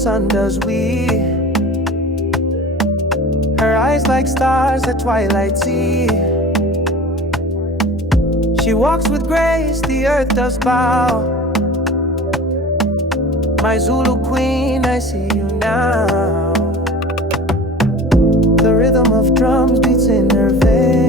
sun does we. Her eyes like stars at twilight see. She walks with grace, the earth does bow. My Zulu queen, I see you now. The rhythm of drums beats in her veins.